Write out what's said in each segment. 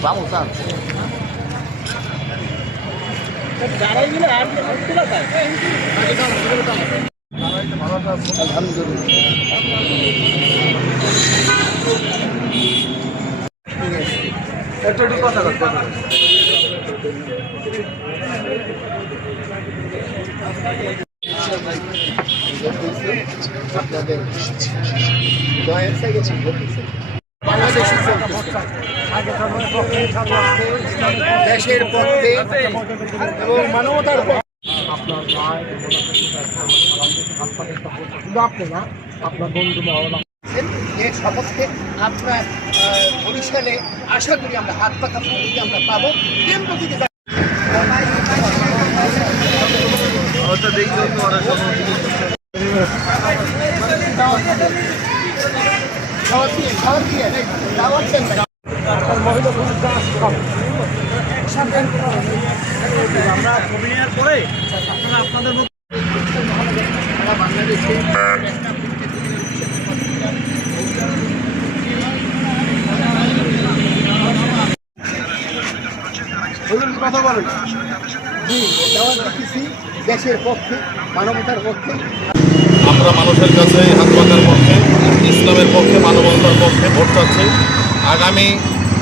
Vamos, Sam. আপনাদের দয়ের থেকে দেশের পক্ষে এবং মানবতার আপনার ভাই আপনি না আপনার বন্ধু মহলা এর শপথকে আপনার বরিশালে আশা করি আমরা হাত পাখা দিকে আমরা পাবো কেন্দ্র থেকে আমরা অভিনয়ের পরে আপনারা আপনাদের বাংলাদেশে কথা বলেন দেশের পক্ষে মানবতার পক্ষে আমরা মানুষের কাছে হাত পাকার পক্ষে, ইসলামের পক্ষে, মানবতার পক্ষে ভোট চাচ্ছি। আগামী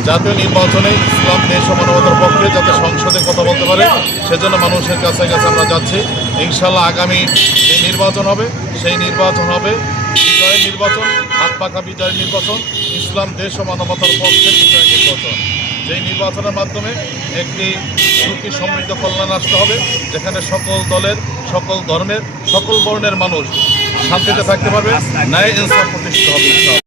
জাতীয় নির্বাচনে ইসলাম দেশ ও মানবতার পক্ষে যাতে সংসদে কথা বলতে পারে সেজন্য মানুষের কাছে কাছে আমরা যাচ্ছি। ইনশাল্লাহ আগামী যে নির্বাচন হবে সেই নির্বাচন হবে বিজয়ের নির্বাচন, হাত পাকা বিজয়ের নির্বাচন, ইসলাম দেশ ও মানবতার পক্ষে বিজয়ের নির্বাচন। যেই নির্বাচনের মাধ্যমে একটি সুখী সমৃদ্ধ কল্যাণ রাষ্ট্র হবে যেখানে সকল দলের, সকল ধর্মের, সকল বর্ণের মানুষ শান্তিতে থাকতে পারবে, ন্যায় ইনসাফ প্রতিষ্ঠিত হবে।